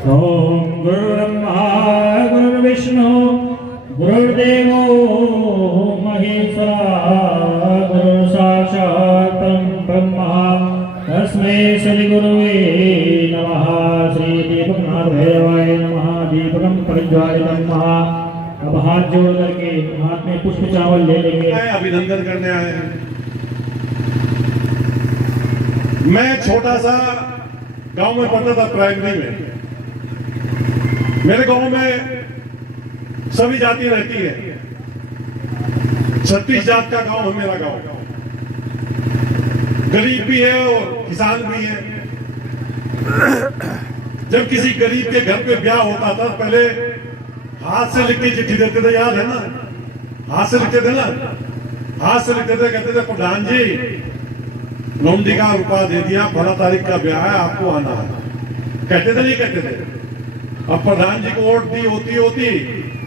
ओम गुरुर्ब्रह्मा गुरुर्विष्णु गुरुर्देवो महेश्वरा गुरु साक्षात् ब्रह्म तस्मै श्री गुरुवे नमः। श्री दीपकनाथ भैरवाय नमः। दीपकम परिज्वालितं नमः। अब हाथ जोड़ करके हाथ में पुष्प चावल ले लेंगे। अभिनंदन करने आए हैं। मैं छोटा सा गांव में पढ़ता था, प्राइमरी में। मेरे गांव में सभी जाति रहती है। 36 जात का गांव है मेरा गांव। गरीब भी है और किसान भी है। जब किसी गरीब के घर पे ब्याह होता था, पहले हाथ से लिख के चिट्ठी देते थे, याद है ना? हाथ से लिखते थे ना, हाथ से लिखते थे, कहते थे प्रधान जी नौमदी का रुपया दे दिया, 12 तारीख का ब्याह है, आपको आना है। कहते थे नहीं कहते थे? अब प्रधान जी को वोट दी होती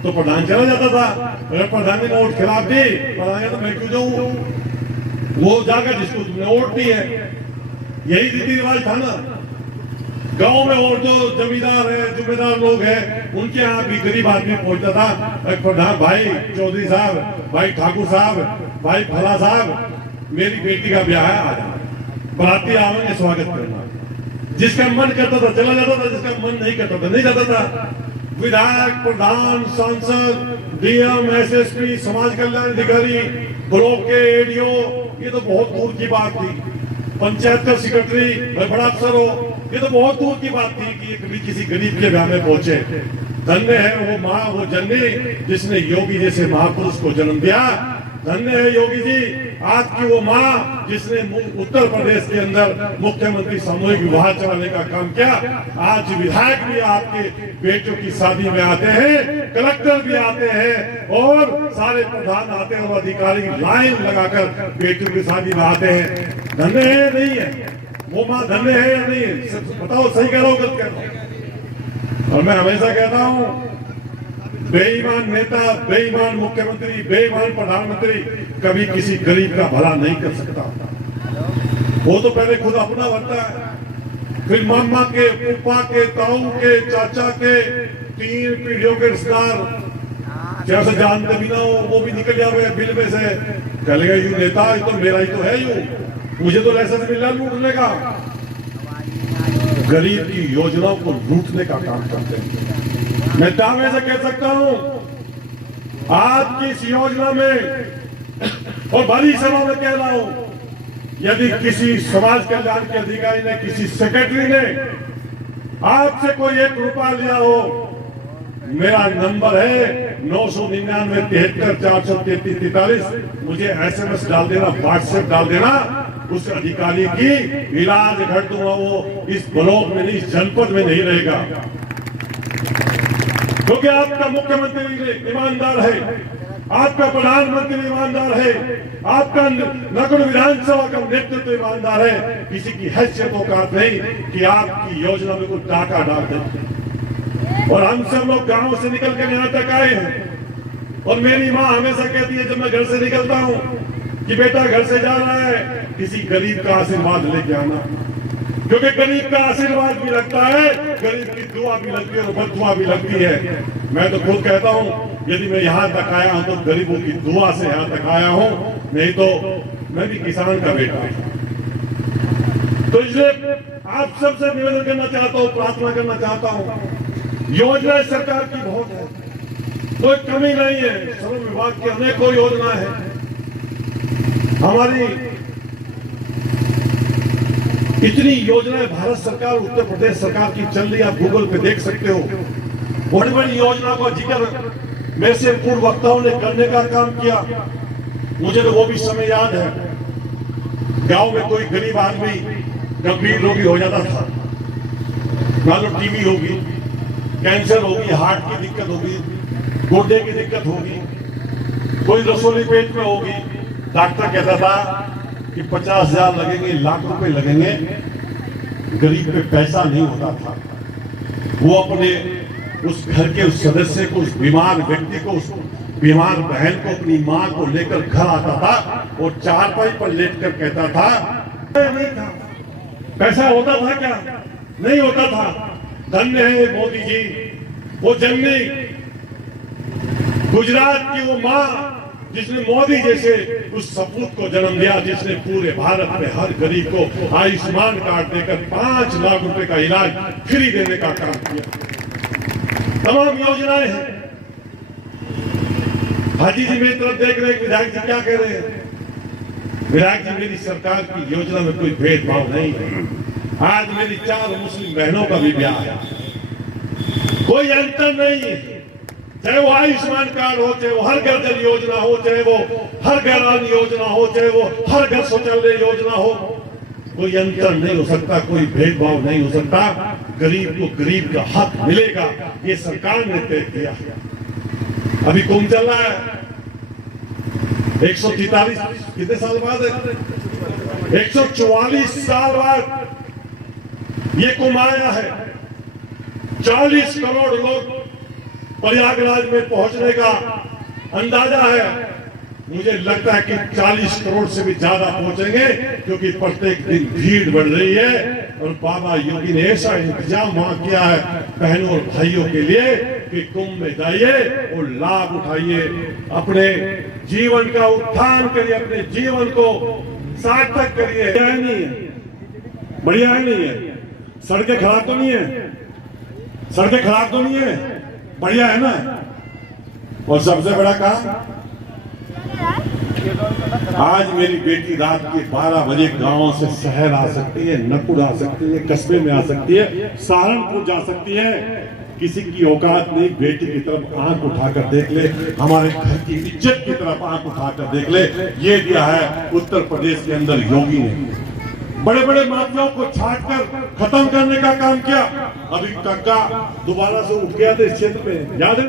तो प्रधान चला जाता था। अगर प्रधान ने वोट खिलाफ दी, प्रधान तो मैं क्यों जाऊं, वो जाकर जिसको तुमने वोट दी है। यही रीति रिवाज था ना गांव में। और जो जमींदार है, जिम्मेदार लोग हैं, उनके यहाँ भी गरीब आदमी पहुंचता था। प्रधान भाई चौधरी साहब, भाई ठाकुर साहब, भाई फला साहब, मेरी बेटी का ब्याह है, आ जाओ, बराती आवेंगे, स्वागत करना। जिसका मन करता था चला जाता था, जिसका मन नहीं करता था नहीं जाता था। विधायक, प्रधान, सांसद, डीएम, एसएसपी, समाज कल्याण अधिकारी, ब्लॉक के एडीओ, ये तो बहुत दूर की बात थी। पंचायत का सेक्रेटरी, बड़ा अफसर हो, ये तो बहुत दूर की बात थी कि कभी किसी गरीब के ब्याह में पहुंचे। धन्य है वो माँ, वो जननी जिसने योगी जैसे महापुरुष को जन्म दिया। धन्य है योगी जी, आज की वो माँ जिसने उत्तर प्रदेश के अंदर मुख्यमंत्री सामूहिक विवाह चलाने का काम किया। आज विधायक भी आपके बेटियों की शादी में आते हैं, कलेक्टर भी आते हैं, और सारे प्रधान आते हैं और अधिकारी लाइन लगाकर बेटियों की शादी में आते हैं। धन्य है या नहीं है वो माँ? धन्य है या नहीं है? बताओ, सही कह रहा हूँ, गलत कह रहा हूँ? और मैं हमेशा कहता हूँ, बेईमान नेता, बेईमान मुख्यमंत्री, बेईमान प्रधानमंत्री कभी किसी गरीब का भला नहीं कर सकता। वो तो पहले खुद अपना बनता है, फिर मामा के, पुप्पा के, ताऊ के, चाचा के, 3 पीढ़ियों के रिश्तेदार जैसे जानते भी ना हो, वो भी निकल जावे बिल में से। कह लेगा यू नेता, ये तो मेरा ही तो है, यू मुझे तो लाइसेंस मिला लूटने का। गरीब की योजनाओं को लूटने का काम करते हैं। मैं दावे से कह सकता हूं, आज की इस योजना में और बड़ी सभा में कह रहा हूं, यदि किसी समाज कल्याण के अधिकारी ने, किसी सेक्रेटरी ने आपसे कोई 1 रुपया लिया हो, मेरा नंबर है 999-73-433-43। मुझे SMS डाल देना, व्हाट्सएप डाल देना, उस अधिकारी की इलाज घर दूंगा। वो इस ब्लॉक में नहीं, इस जनपद में नहीं रहेगा, क्योंकि आपका मुख्यमंत्री ईमानदार है, आपका प्रधानमंत्री ईमानदार है, आपका नगर विधानसभा का नेतृत्व ईमानदार है। किसी की हैसियत औकात नहीं कि आपकी योजना में कोई टाका डाल दे। और हम सब लोग गांव से निकल कर यहाँ तक आए हैं, और मेरी माँ हमेशा कहती है जब मैं घर से निकलता हूँ कि बेटा घर से जा रहा है, किसी गरीब का आशीर्वाद लेके आना, क्योंकि गरीब का आशीर्वाद भी लगता है, गरीब की दुआ भी लगती है और बददुआ भी लगती है। मैं तो खुद कहता हूँ, यदि मैं यहाँ तक आया हूँ तो गरीबों की दुआ से यहाँ तक आया हूँ, नहीं तो मैं भी किसान का बेटा हूँ। तो इसलिए आप सबसे निवेदन करना चाहता हूँ, प्रार्थना करना चाहता हूँ, योजना सरकार की बहुत है, कोई कमी नहीं है। श्रम विभाग की अनेकों योजना है। हमारी इतनी योजनाएं भारत सरकार, उत्तर प्रदेश सरकार की चल रही, आप गूगल पे देख सकते हो। बड़ी बड़ी योजना का जिक्र मेरे से पूर्व वक्ताओं ने करने का काम किया। मुझे तो वो भी समय याद है, गांव में कोई गरीब आदमी गंभीर रोगी हो जाता था, मान लो टीबी होगी, कैंसर होगी, हार्ट की दिक्कत होगी, गुर्दे की दिक्कत होगी, कोई रसोली पेट में होगी। डॉक्टर कहता था कि 50,000 लगेंगे, लाख रुपए लगेंगे। गरीब पे पैसा नहीं होता था। वो अपने उस घर के उस सदस्य को, उस बीमार व्यक्ति को, उस बीमार बहन को, अपनी माँ को लेकर घर आता था और चारपाई पर लेटकर कहता था, नहीं था। पैसा होता था क्या? नहीं होता था। धन्य है मोदी जी, वो जननी, गुजरात की वो माँ जिसने मोदी जैसे उस सपूत को जन्म दिया, जिसने पूरे भारत में हर गरीब को आयुष्मान कार्ड देकर 5 लाख रुपए का इलाज फ्री देने का काम किया। तमाम योजनाएं हैं। हाजी जी मेरी तरफ देख रहे हैं, विधायक जी क्या कह रहे हैं? विधायक जी, मेरी सरकार की योजना में कोई भेदभाव नहीं है। आज मेरी 4 मुस्लिम बहनों का भी ब्याह है, कोई अंतर नहीं है। चाहे वो आयुष्मान कार्ड हो, चाहे वो हर घर जल योजना हो, चाहे वो हर घर अन्न योजना हो, चाहे वो हर घर शौचालय योजना हो, कोई अंतर नहीं हो सकता, कोई भेदभाव नहीं हो सकता। गरीब को गरीब का हक मिलेगा, ये सरकार ने तय किया। अभी कुंभ चल रहा है, 143 कितने साल बाद है? 144 साल बाद ये कुंभ आया है। 40 करोड़ लोग प्रयागराज में पहुंचने का अंदाजा है। मुझे लगता है कि 40 करोड़ से भी ज्यादा पहुंचेंगे, क्योंकि प्रत्येक दिन भीड़ बढ़ रही है। और बाबा योगी ने ऐसा इंतजाम वहां किया है बहनों और भाइयों के लिए कि कुंभ में जाइए और लाभ उठाइए, अपने जीवन का उत्थान करिए, अपने जीवन को सार्थक करिए। बढ़िया नहीं है, बढ़िया नहीं है, सड़कें खराब तो नहीं है, सड़कें खराब तो नहीं है, बढ़िया है ना। और सबसे बड़ा काम, आज मेरी बेटी रात के 12 बजे गांव से शहर आ सकती है, नकुड़ आ सकती है, कस्बे में आ सकती है, सहारनपुर जा सकती है। किसी की औकात नहीं, बेटी की तरफ आंख उठाकर देख ले, हमारे घर की इज्जत की तरफ आंख उठाकर देख ले। ये दिया है उत्तर प्रदेश के अंदर योगी ने। बड़े बड़े माफियाओं को छाट कर खत्म करने का काम किया। अभी कक्का दोबारा से उठ गया था इस क्षेत्र में, याद है?